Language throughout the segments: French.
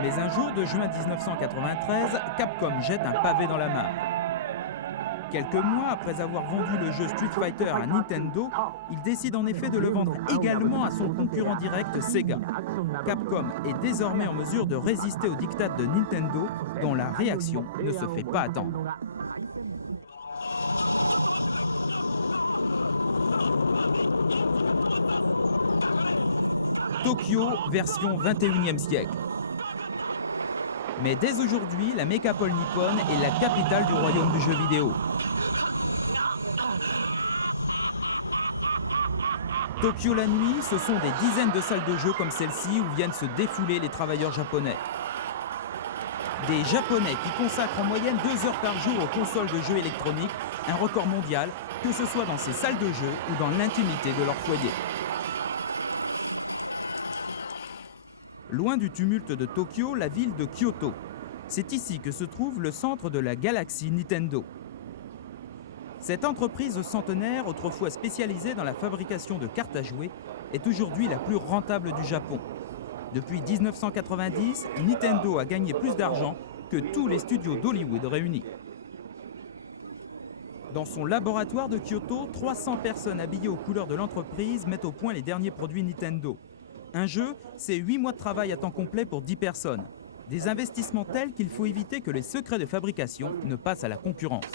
Mais un jour de juin 1993, Capcom jette un pavé dans la mare. Quelques mois après avoir vendu le jeu Street Fighter à Nintendo, il décide en effet de le vendre également à son concurrent direct Sega. Capcom est désormais en mesure de résister au diktat de Nintendo, dont la réaction ne se fait pas attendre. Tokyo, version 21e siècle. Mais dès aujourd'hui, la mégapole nippone est la capitale du royaume du jeu vidéo. Tokyo la nuit, ce sont des dizaines de salles de jeu comme celle-ci où viennent se défouler les travailleurs japonais. Des Japonais qui consacrent en moyenne 2 heures par jour aux consoles de jeux électroniques, un record mondial, que ce soit dans ces salles de jeu ou dans l'intimité de leur foyer. Loin du tumulte de Tokyo, la ville de Kyoto. C'est ici que se trouve le centre de la galaxie Nintendo. Cette entreprise centenaire, autrefois spécialisée dans la fabrication de cartes à jouer, est aujourd'hui la plus rentable du Japon. Depuis 1990, Nintendo a gagné plus d'argent que tous les studios d'Hollywood réunis. Dans son laboratoire de Kyoto, 300 personnes habillées aux couleurs de l'entreprise mettent au point les derniers produits Nintendo. Un jeu, c'est 8 mois de travail à temps complet pour 10 personnes. Des investissements tels qu'il faut éviter que les secrets de fabrication ne passent à la concurrence.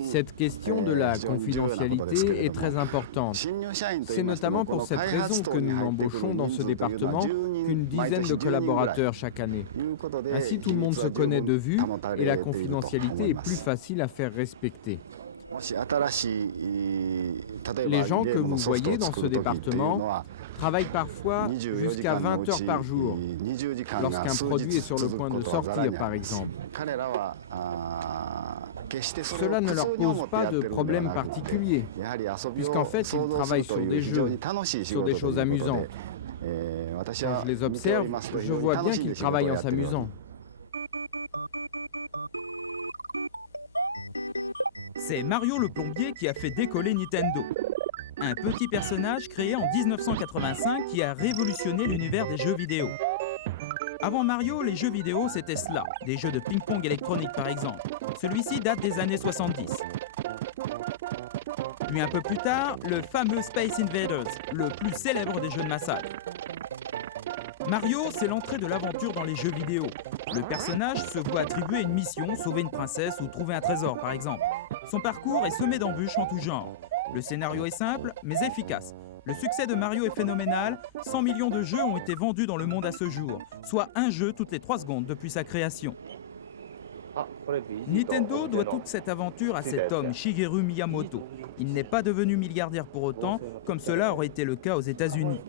Cette question de la confidentialité est très importante. C'est notamment pour cette raison que nous n'embauchons dans ce département qu'une dizaine de collaborateurs chaque année. Ainsi, tout le monde se connaît de vue et la confidentialité est plus facile à faire respecter. Les gens que vous voyez dans ce département travaillent parfois jusqu'à 20 heures par jour, lorsqu'un produit est sur le point de sortir, par exemple. Cela ne leur pose pas de problème particulier, puisqu'en fait, ils travaillent sur des jeux, sur des choses amusantes. Quand je les observe, je vois bien qu'ils travaillent en s'amusant. C'est Mario le plombier qui a fait décoller Nintendo. Un petit personnage créé en 1985 qui a révolutionné l'univers des jeux vidéo. Avant Mario, les jeux vidéo c'était cela, des jeux de ping-pong électronique par exemple. Celui-ci date des années 70. Puis un peu plus tard, le fameux Space Invaders, le plus célèbre des jeux de massacre. Mario, c'est l'entrée de l'aventure dans les jeux vidéo. Le personnage se voit attribuer une mission, sauver une princesse ou trouver un trésor par exemple. Son parcours est semé d'embûches en tout genre. Le scénario est simple, mais efficace. Le succès de Mario est phénoménal, 100 millions de jeux ont été vendus dans le monde à ce jour, soit un jeu toutes les 3 secondes depuis sa création. Nintendo doit toute cette aventure à cet homme, Shigeru Miyamoto. Il n'est pas devenu milliardaire pour autant, comme cela aurait été le cas aux États-Unis.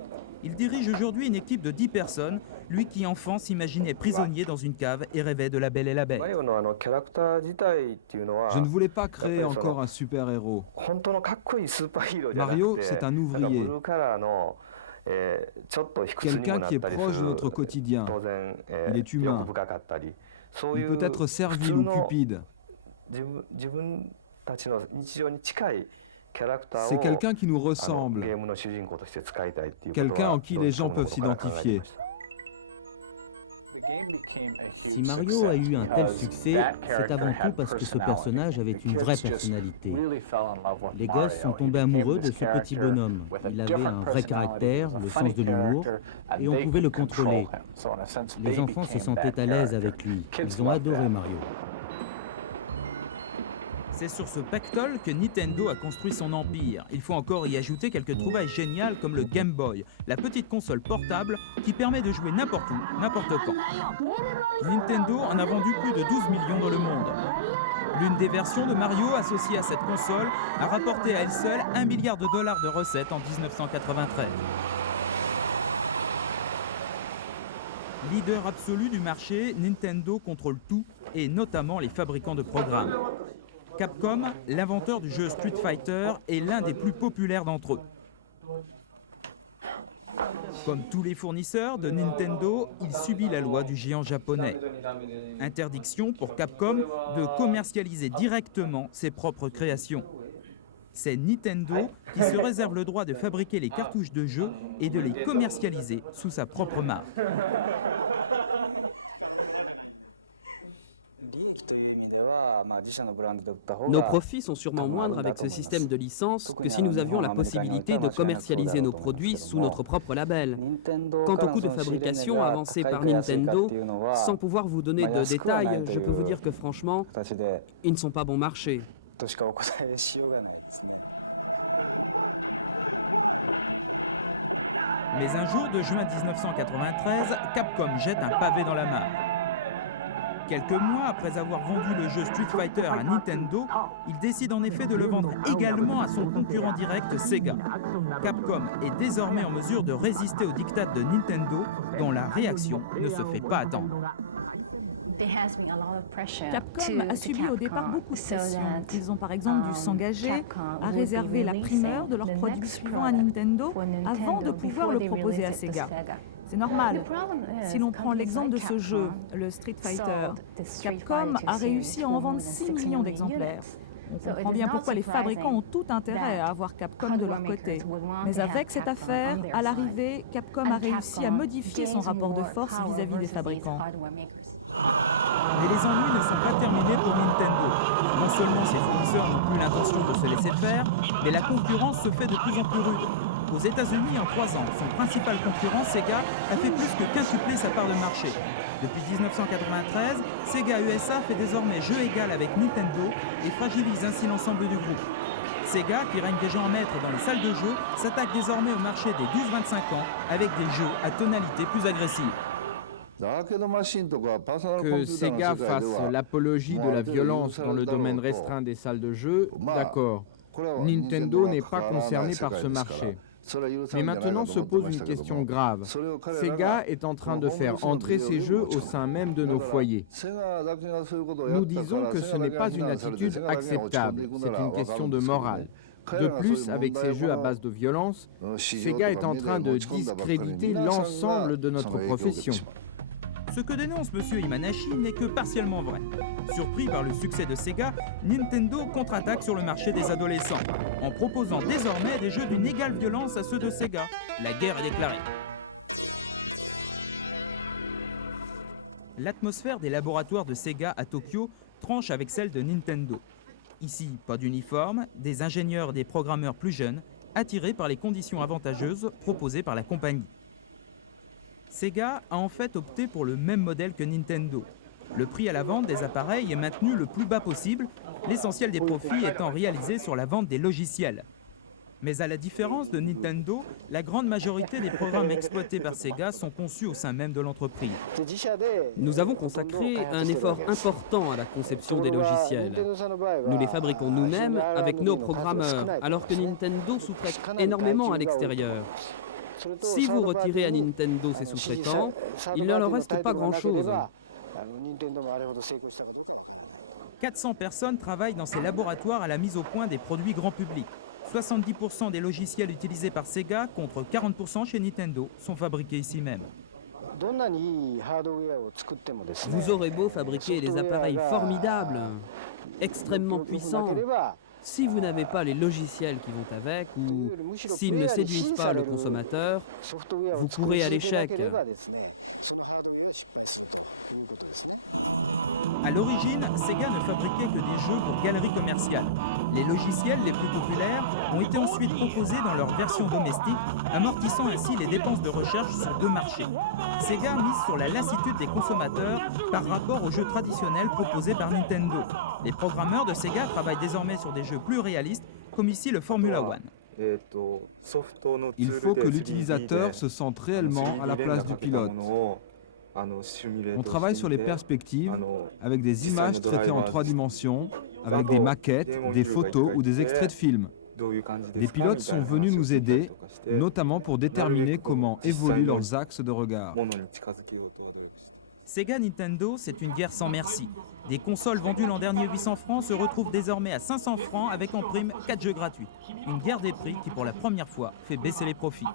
Il dirige aujourd'hui une équipe de 10 personnes, lui qui enfant s'imaginait prisonnier dans une cave et rêvait de La Belle et la Bête. Je ne voulais pas créer encore un super-héros. Mario, c'est un ouvrier. Quelqu'un qui est proche de notre quotidien. Il est humain. Il peut être servile ou cupide. C'est quelqu'un qui nous ressemble. Quelqu'un en qui les gens peuvent s'identifier. Si Mario a eu un tel succès, c'est avant tout parce que ce personnage avait une vraie personnalité. Les gosses sont tombés amoureux de ce petit bonhomme. Il avait un vrai caractère, le sens de l'humour, et on pouvait le contrôler. Les enfants se sentaient à l'aise avec lui. Ils ont adoré Mario. C'est sur ce pactole que Nintendo a construit son empire. Il faut encore y ajouter quelques trouvailles géniales comme le Game Boy, la petite console portable qui permet de jouer n'importe où, n'importe quand. Nintendo en a vendu plus de 12 millions dans le monde. L'une des versions de Mario associée à cette console a rapporté à elle seule $1 milliard de recettes en 1993. Leader absolu du marché, Nintendo contrôle tout, et notamment les fabricants de programmes. Capcom, l'inventeur du jeu Street Fighter, est l'un des plus populaires d'entre eux. Comme tous les fournisseurs de Nintendo, il subit la loi du géant japonais. Interdiction pour Capcom de commercialiser directement ses propres créations. C'est Nintendo qui se réserve le droit de fabriquer les cartouches de jeu et de les commercialiser sous sa propre marque. Nos profits sont sûrement moindres avec ce système de licence que si nous avions la possibilité de commercialiser nos produits sous notre propre label. Quant au coût de fabrication avancé par Nintendo, sans pouvoir vous donner de détails, je peux vous dire que franchement, ils ne sont pas bon marché. Mais un jour de juin 1993, Capcom jette un pavé dans la mare. Quelques mois après avoir vendu le jeu Street Fighter à Nintendo, il décide en effet de le vendre également à son concurrent direct Sega. Capcom est désormais en mesure de résister au diktat de Nintendo, dont la réaction ne se fait pas attendre. Capcom a subi au départ beaucoup de pression. Ils ont par exemple dû s'engager à réserver la primeur de leurs produits suivants à Nintendo avant de pouvoir le proposer à Sega. C'est normal. Si l'on prend l'exemple de ce jeu, le Street Fighter, Capcom a réussi à en vendre 6 millions d'exemplaires. On comprend bien pourquoi les fabricants ont tout intérêt à avoir Capcom de leur côté. Mais avec cette affaire, à l'arrivée, Capcom a réussi à modifier son rapport de force vis-à-vis des fabricants. Mais les ennuis ne sont pas terminés pour Nintendo. Non seulement ses fournisseurs n'ont plus l'intention de se laisser faire, mais la concurrence se fait de plus en plus rude. Aux États-Unis, en 3 ans, son principal concurrent, Sega, a fait plus que quintupler sa part de marché. Depuis 1993, Sega USA fait désormais jeu égal avec Nintendo et fragilise ainsi l'ensemble du groupe. Sega, qui règne déjà en maître dans les salles de jeu, s'attaque désormais au marché des 12-25 ans avec des jeux à tonalité plus agressive. Que Sega fasse l'apologie de la violence dans le domaine restreint des salles de jeu, d'accord. Nintendo n'est pas concerné par ce marché. Mais maintenant se pose une question grave. Sega est en train de faire entrer ces jeux au sein même de nos foyers. Nous disons que ce n'est pas une attitude acceptable, c'est une question de morale. De plus, avec ces jeux à base de violence, Sega est en train de discréditer l'ensemble de notre profession. Ce que dénonce M. Imanashi n'est que partiellement vrai. Surpris par le succès de Sega, Nintendo contre-attaque sur le marché des adolescents, en proposant désormais des jeux d'une égale violence à ceux de Sega. La guerre est déclarée. L'atmosphère des laboratoires de Sega à Tokyo tranche avec celle de Nintendo. Ici, pas d'uniforme, des ingénieurs et des programmeurs plus jeunes, attirés par les conditions avantageuses proposées par la compagnie. Sega a en fait opté pour le même modèle que Nintendo. Le prix à la vente des appareils est maintenu le plus bas possible, l'essentiel des profits étant réalisé sur la vente des logiciels. Mais à la différence de Nintendo, la grande majorité des programmes exploités par Sega sont conçus au sein même de l'entreprise. Nous avons consacré un effort important à la conception des logiciels. Nous les fabriquons nous-mêmes avec nos programmeurs, alors que Nintendo sous-traite énormément à l'extérieur. Si vous retirez à Nintendo ses sous-traitants, il ne leur reste pas grand-chose. 400 personnes travaillent dans ces laboratoires à la mise au point des produits grand public. 70% des logiciels utilisés par Sega, contre 40% chez Nintendo, sont fabriqués ici même. Vous aurez beau fabriquer des appareils formidables, extrêmement puissants, si vous n'avez pas les logiciels qui vont avec, ou s'ils ne séduisent pas le consommateur, vous courez à l'échec. À l'origine, Sega ne fabriquait que des jeux pour galeries commerciales. Les logiciels les plus populaires ont été ensuite proposés dans leur version domestique, amortissant ainsi les dépenses de recherche sur 2 marchés. Sega mise sur la lassitude des consommateurs par rapport aux jeux traditionnels proposés par Nintendo. Les programmeurs de Sega travaillent désormais sur des jeux plus réalistes, comme ici le Formula One. Il faut que l'utilisateur se sente réellement à la place du pilote. On travaille sur les perspectives avec des images traitées en 3 dimensions, avec des maquettes, des photos ou des extraits de films. Les pilotes sont venus nous aider, notamment pour déterminer comment évoluent leurs axes de regard. Sega Nintendo, c'est une guerre sans merci. Des consoles vendues l'an dernier 800 francs se retrouvent désormais à 500 francs avec en prime 4 jeux gratuits. Une guerre des prix qui, pour la première fois, fait baisser les profits.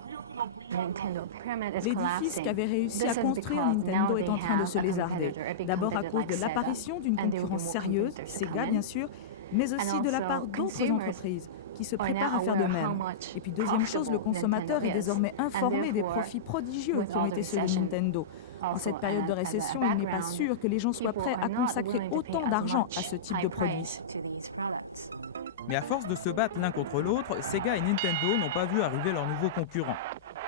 L'édifice qu'avait réussi à construire Nintendo est en train de se lézarder. D'abord à cause de l'apparition d'une concurrence sérieuse, Sega bien sûr, mais aussi de la part d'autres entreprises qui se préparent à faire de même. Et puis deuxième chose, le consommateur est désormais informé des profits prodigieux qui ont été ceux de Nintendo. En cette période de récession, il n'est pas sûr que les gens soient prêts à consacrer autant d'argent à ce type de produit. Mais à force de se battre l'un contre l'autre, Sega et Nintendo n'ont pas vu arriver leurs nouveaux concurrents.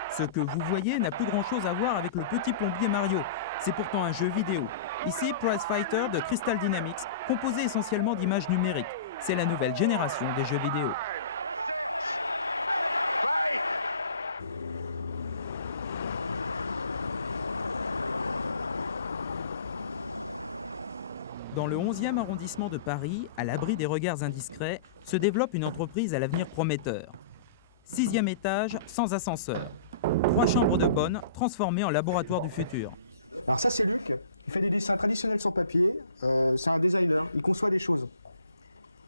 Ce que vous voyez n'a plus grand-chose à voir avec le petit plombier Mario. C'est pourtant un jeu vidéo. Ici, Prize Fighter de Crystal Dynamics, composé essentiellement d'images numériques. C'est la nouvelle génération des jeux vidéo. Dans le 11e arrondissement de Paris, à l'abri des regards indiscrets, se développe une entreprise à l'avenir prometteur. 6e étage, sans ascenseur. 3 chambres de bonne, transformées en laboratoire du futur. Alors ça c'est Luc, il fait des dessins traditionnels sur papier, c'est un designer, il conçoit des choses.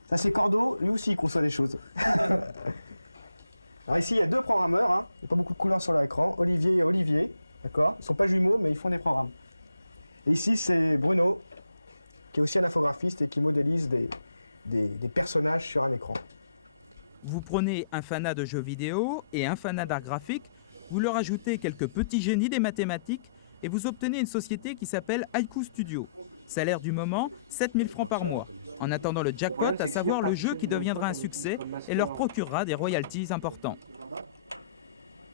Ça c'est Cordo, lui aussi il conçoit des choses. Alors ici il y a 2 programmeurs, hein. Il n'y a pas beaucoup de couleurs sur leur écran, Olivier et Olivier, d'accord. Ils ne sont pas jumeaux mais ils font des programmes. Et ici c'est Bruno, qui est aussi un infographiste et qui modélise des personnages sur un écran. Vous prenez un fanat de jeux vidéo et un fanat d'art graphique, vous leur ajoutez quelques petits génies des mathématiques et vous obtenez une société qui s'appelle Haiku Studio. Salaire du moment, 7 000 francs par mois. En attendant le jackpot, à savoir le jeu qui deviendra un succès et leur procurera des royalties importants.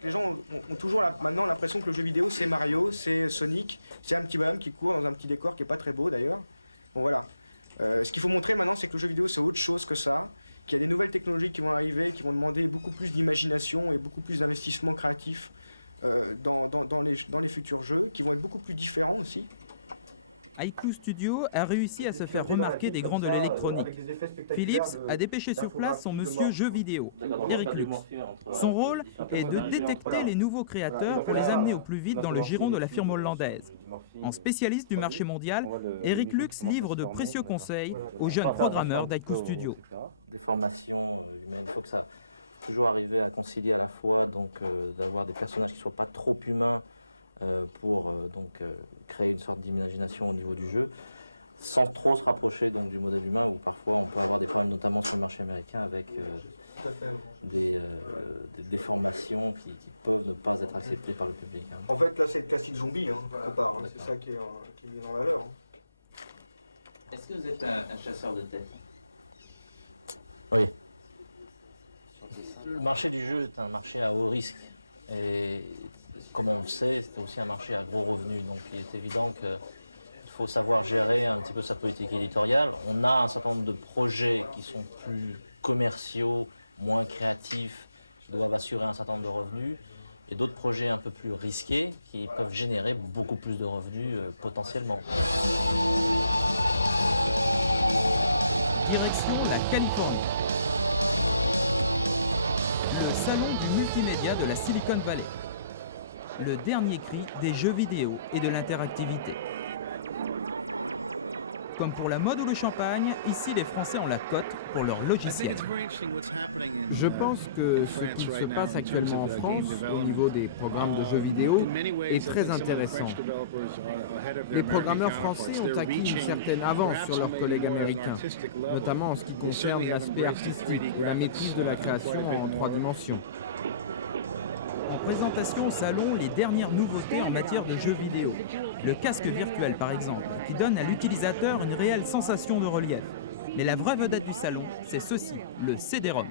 Les gens ont toujours maintenant l'impression que le jeu vidéo c'est Mario, c'est Sonic, c'est un petit bonhomme qui court dans un petit décor qui n'est pas très beau d'ailleurs. Bon voilà. Ce qu'il faut montrer maintenant c'est que le jeu vidéo c'est autre chose que ça, qu'il y a des nouvelles technologies qui vont arriver, qui vont demander beaucoup plus d'imagination et beaucoup plus d'investissement créatif dans les futurs jeux, qui vont être beaucoup plus différents aussi. Haiku Studio a réussi à se faire remarquer des grands de l'électronique. Philips a dépêché sur place son monsieur jeu vidéo, Eric Lux. Son rôle est de détecter les nouveaux créateurs pour les amener au plus vite dans le giron de la firme hollandaise. En spécialiste du marché mondial, Eric Lux livre de précieux conseils aux jeunes programmeurs d'Haiku Studio. Des formations humaines, il faut que ça toujours arriver à concilier à la fois d'avoir des personnages qui ne soient pas trop humains pour créer une sorte d'imagination au niveau du jeu, sans trop se rapprocher du modèle humain où parfois on peut avoir des problèmes, notamment sur le marché américain, avec des formations qui peuvent ne pas être acceptées par le public. Hein. En fait, là, c'est le classique zombie, quelque part. C'est ça qui est mis en valeur. Est-ce que vous êtes un chasseur de tête? Oui. Le marché du jeu est un marché à haut risque. Et comme on le sait, c'est aussi un marché à gros revenus. Donc il est évident qu'il faut savoir gérer un petit peu sa politique éditoriale. On a un certain nombre de projets qui sont plus commerciaux, moins créatifs, qui doivent assurer un certain nombre de revenus. Et d'autres projets un peu plus risqués qui peuvent générer beaucoup plus de revenus potentiellement. Direction la Californie. Le salon du multimédia de la Silicon Valley. Le dernier cri des jeux vidéo et de l'interactivité. Comme pour la mode ou le champagne, ici les Français ont la cote pour leur logiciel. Je pense que ce qu'il se passe actuellement en France au niveau des programmes de jeux vidéo est très intéressant. Les programmeurs français ont acquis une certaine avance sur leurs collègues américains, notamment en ce qui concerne l'aspect artistique et la maîtrise de la création en 3 dimensions. En présentation au salon, les dernières nouveautés en matière de jeux vidéo. Le casque virtuel par exemple, qui donne à l'utilisateur une réelle sensation de relief. Mais la vraie vedette du salon, c'est ceci, le CD-ROM.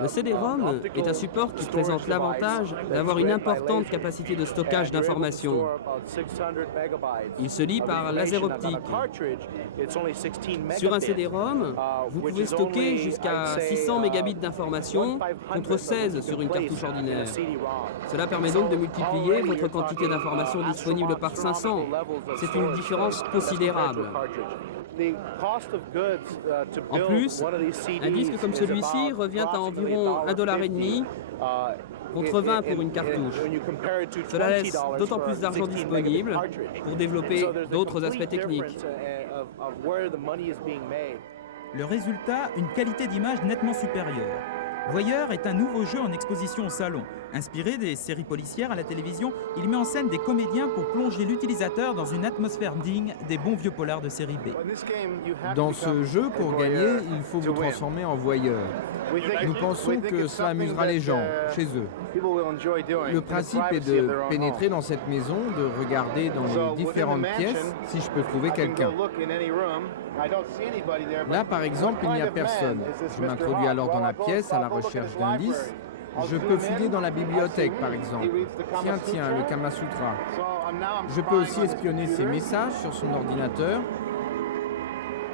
Le CD-ROM est un support qui présente l'avantage d'avoir une importante capacité de stockage d'informations. Il se lit par laser optique. Sur un CD-ROM, vous pouvez stocker jusqu'à 600 mégabits d'informations contre 16 sur une cartouche ordinaire. Cela permet donc de multiplier votre quantité d'informations disponible par 500. C'est une différence considérable. En plus, un disque comme celui-ci revient à environ $1,50 contre 20 pour une cartouche. Cela laisse d'autant plus d'argent disponible pour développer d'autres aspects techniques. Le résultat, une qualité d'image nettement supérieure. Voyeur est un nouveau jeu en exposition au salon. Inspiré des séries policières à la télévision, il met en scène des comédiens pour plonger l'utilisateur dans une atmosphère digne des bons vieux polars de série B. Dans ce jeu, pour gagner, il faut vous transformer en voyeur. Nous pensons que cela amusera les gens, chez eux. Le principe est de pénétrer dans cette maison, de regarder dans les différentes pièces si je peux trouver quelqu'un. Là, par exemple, il n'y a personne. Je m'introduis alors dans la pièce à la recherche d'indices. Je peux fouiller dans la bibliothèque, par exemple. Tiens, le Kama Sutra. Je peux aussi espionner ses messages sur son ordinateur.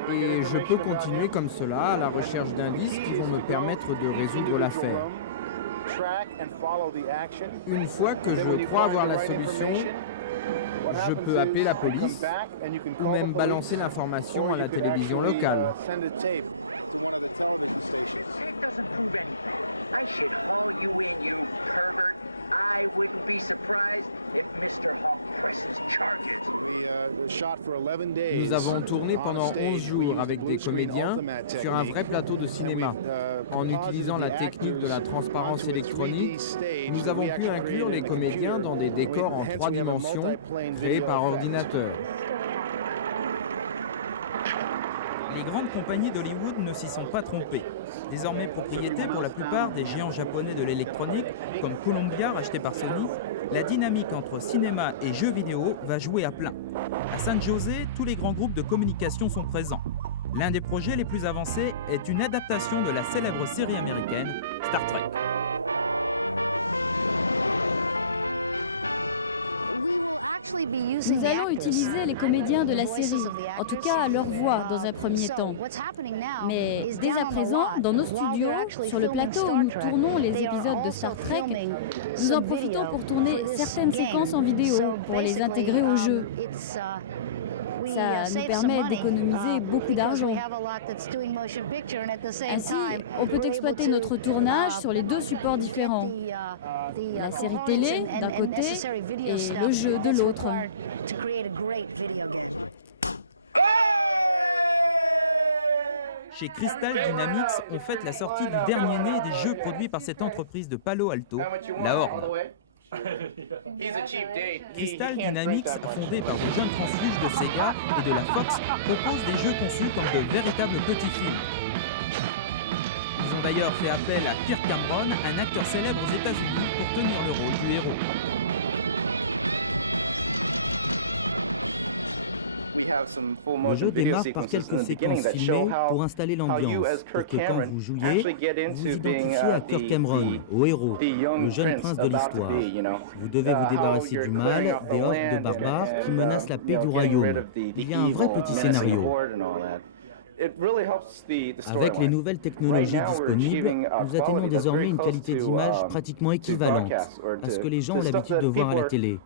Et je peux continuer comme cela à la recherche d'indices qui vont me permettre de résoudre l'affaire. Une fois que je crois avoir la solution, je peux appeler la police ou même balancer l'information à la télévision locale. Nous avons tourné pendant 11 jours avec des comédiens sur un vrai plateau de cinéma. En utilisant la technique de la transparence électronique, nous avons pu inclure les comédiens dans des décors en 3 dimensions créés par ordinateur. Les grandes compagnies d'Hollywood ne s'y sont pas trompées. Désormais propriété pour la plupart des géants japonais de l'électronique, comme Columbia racheté par Sony, la dynamique entre cinéma et jeux vidéo va jouer à plein. À San José, tous les grands groupes de communication sont présents. L'un des projets les plus avancés est une adaptation de la célèbre série américaine Star Trek. Nous allons utiliser les comédiens de la série, en tout cas leur voix dans un premier temps. Mais dès à présent, dans nos studios, sur le plateau où nous tournons les épisodes de Star Trek, nous en profitons pour tourner certaines séquences en vidéo, pour les intégrer au jeu. Ça nous permet d'économiser beaucoup d'argent. Ainsi, on peut exploiter notre tournage sur les 2 supports différents. La série télé d'un côté et le jeu de l'autre. Chez Crystal Dynamics, on fête la sortie du dernier né des jeux produits par cette entreprise de Palo Alto, la Horde. Crystal Dynamics, fondée par de jeunes transfuges de Sega et de la Fox, propose des jeux conçus comme de véritables petits films. Ils ont d'ailleurs fait appel à Kirk Cameron, un acteur célèbre aux États-Unis, pour tenir le rôle du héros. Le jeu démarre par quelques séquences filmées pour installer l'ambiance, pour que quand vous jouiez, vous vous identifiez à Kirk Cameron, au héros, le jeune prince de l'histoire. Vous devez vous débarrasser du mal, des hordes de barbares qui menacent la paix du royaume. Il y a un vrai petit scénario. Avec les nouvelles technologies disponibles, nous atteignons désormais une qualité d'image pratiquement équivalente à ce que les gens ont l'habitude de voir à la télé.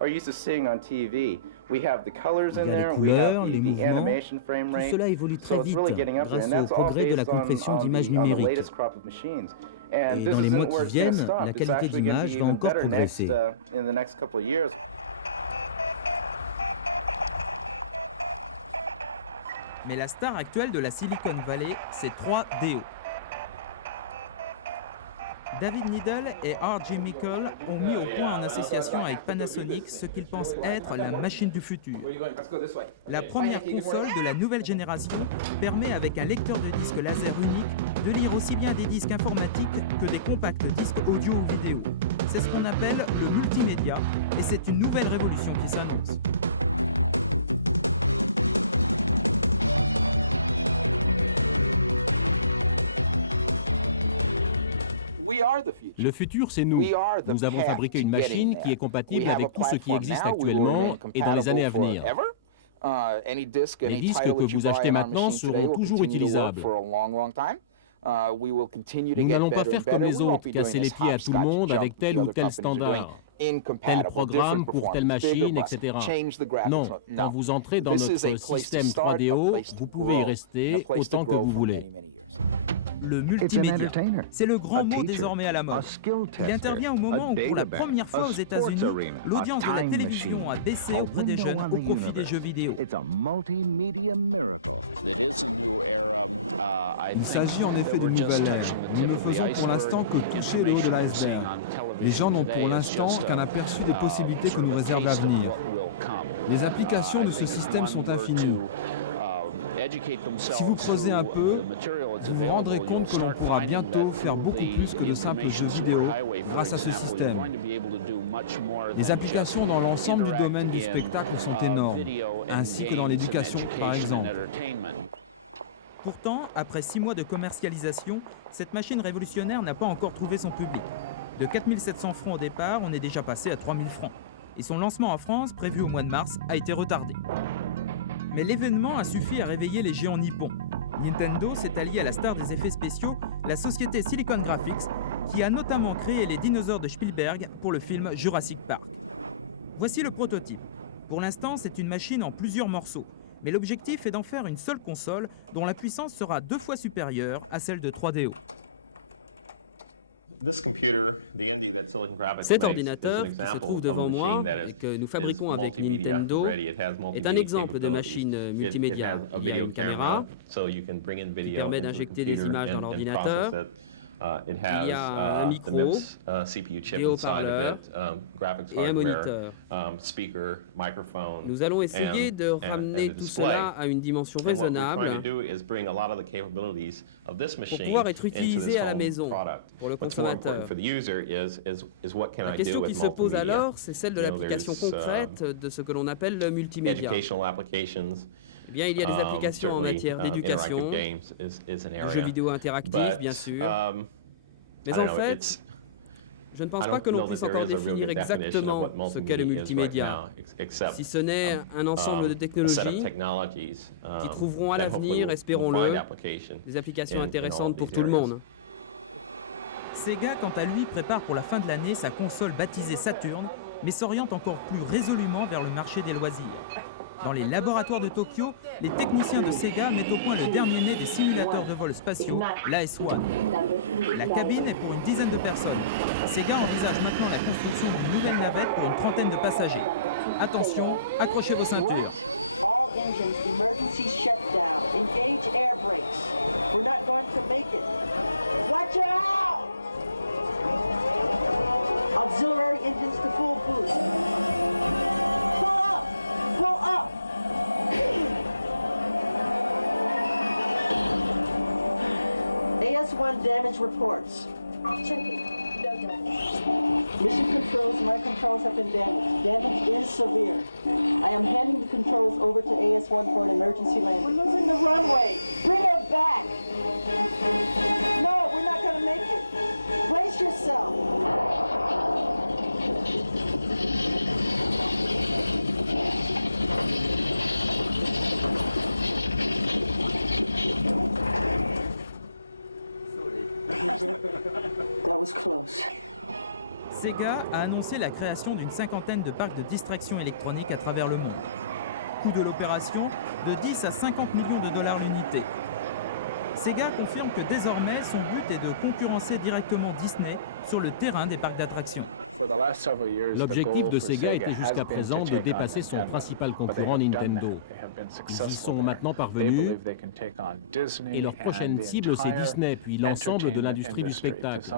Il y a les couleurs, les mouvements, tout cela évolue très vite grâce au progrès de la compression d'images numériques. Et dans les mois qui viennent, la qualité d'image va encore progresser. Mais la star actuelle de la Silicon Valley, c'est 3DO. David Needle et R.J. Mickle ont mis au point en association avec Panasonic ce qu'ils pensent être la machine du futur. La première console de la nouvelle génération permet avec un lecteur de disques laser unique de lire aussi bien des disques informatiques que des compacts disques audio ou vidéo. C'est ce qu'on appelle le multimédia et c'est une nouvelle révolution qui s'annonce. Le futur, c'est nous. Nous avons fabriqué une machine qui est compatible avec tout ce qui existe actuellement et dans les années à venir. Les disques que vous achetez maintenant seront toujours utilisables. Nous n'allons pas faire comme les autres, casser les pieds à tout le monde avec tel ou tel standard, tel programme pour telle machine, etc. Non, quand vous entrez dans notre système 3DO, vous pouvez y rester autant que vous voulez. Le multimédia. C'est le grand mot désormais à la mode. Il intervient au moment où, pour la première fois aux États-Unis, l'audience de la télévision a baissé auprès des jeunes au profit des jeux vidéo. Il s'agit en effet d'une nouvelle ère. Nous ne faisons pour l'instant que toucher le haut de l'iceberg. Les gens n'ont pour l'instant qu'un aperçu des possibilités que nous réserve l'avenir. Les applications de ce système sont infinies. Si vous creusez un peu, vous vous rendrez compte que l'on pourra bientôt faire beaucoup plus que de simples jeux vidéo grâce à ce système. Les applications dans l'ensemble du domaine du spectacle sont énormes, ainsi que dans l'éducation par exemple. Pourtant, après 6 mois de commercialisation, cette machine révolutionnaire n'a pas encore trouvé son public. De 4 700 francs au départ, on est déjà passé à 3 000 francs. Et son lancement en France, prévu au mois de mars, a été retardé. Mais l'événement a suffi à réveiller les géants nippons. Nintendo s'est allié à la star des effets spéciaux, la société Silicon Graphics, qui a notamment créé les dinosaures de Spielberg pour le film Jurassic Park. Voici le prototype. Pour l'instant, c'est une machine en plusieurs morceaux, mais l'objectif est d'en faire une seule console dont la puissance sera 2 fois supérieure à celle de 3DO. Cet ordinateur qui se trouve devant moi et que nous fabriquons avec Nintendo est un exemple de machine multimédia. Il y a une caméra qui permet d'injecter des images dans l'ordinateur. Il y a un micro, des haut-parleurs et un moniteur. Nous allons essayer de ramener tout cela à une dimension raisonnable pour pouvoir être utilisé à la maison, pour le consommateur. La question qui se pose alors, c'est celle de l'application concrète de ce que l'on appelle le multimédia. Eh bien, il y a des applications en matière d'éducation, de jeux vidéo interactifs, bien sûr. Mais en fait, je ne pense pas que l'on puisse encore définir exactement ce qu'est le multimédia, si ce n'est un ensemble de technologies qui trouveront à l'avenir, espérons-le, des applications intéressantes pour tout le monde. Sega, quant à lui, prépare pour la fin de l'année sa console baptisée Saturn, mais s'oriente encore plus résolument vers le marché des loisirs. Dans les laboratoires de Tokyo, les techniciens de Sega mettent au point le dernier né des simulateurs de vol spatiaux, l'AS-1. La cabine est pour une dizaine de personnes. Sega envisage maintenant la construction d'une nouvelle navette pour une trentaine de passagers. Attention, accrochez vos ceintures. All engines, emergency shutdown. Engage air brakes. We're not going to make it. Watch out! Auxiliary engines to full boost. Pull up! Pull up! AS-1 damage reports. Checking. No damage. Mission controls, my controls have been damaged. Damage is severe. I am handing the controls over to AS-1 for an emergency landing. We're losing the runway. Bring her back. No, we're not going to make it. Brace yourself. That was close. Sega a annoncé la création d'une 50aine de parcs de distraction électronique à travers le monde. Coût de l'opération, de 10 à 50 millions de dollars l'unité. Sega confirme que désormais, son but est de concurrencer directement Disney sur le terrain des parcs d'attractions. L'objectif de Sega était jusqu'à présent de dépasser son principal concurrent Nintendo. Ils y sont maintenant parvenus et leur prochaine cible, c'est Disney, puis l'ensemble de l'industrie du spectacle.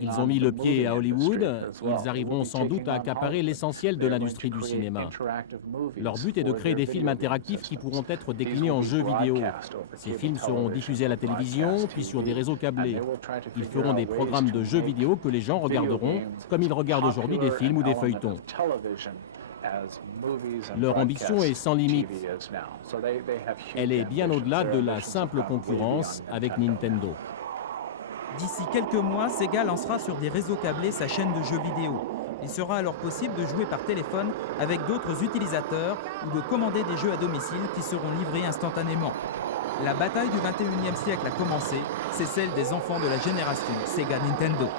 Ils ont mis le pied à Hollywood, ils arriveront sans doute à accaparer l'essentiel de l'industrie du cinéma. Leur but est de créer des films interactifs qui pourront être déclinés en jeux vidéo. Ces films seront diffusés à la télévision, puis sur des réseaux câblés. Ils feront des programmes de jeux vidéo que les gens regarderont comme ils regardent aujourd'hui des films ou des feuilletons. Leur ambition est sans limite. Elle est bien au-delà de la simple concurrence avec Nintendo. D'ici quelques mois, Sega lancera sur des réseaux câblés sa chaîne de jeux vidéo. Il sera alors possible de jouer par téléphone avec d'autres utilisateurs ou de commander des jeux à domicile qui seront livrés instantanément. La bataille du 21e siècle a commencé, c'est celle des enfants de la génération Sega Nintendo.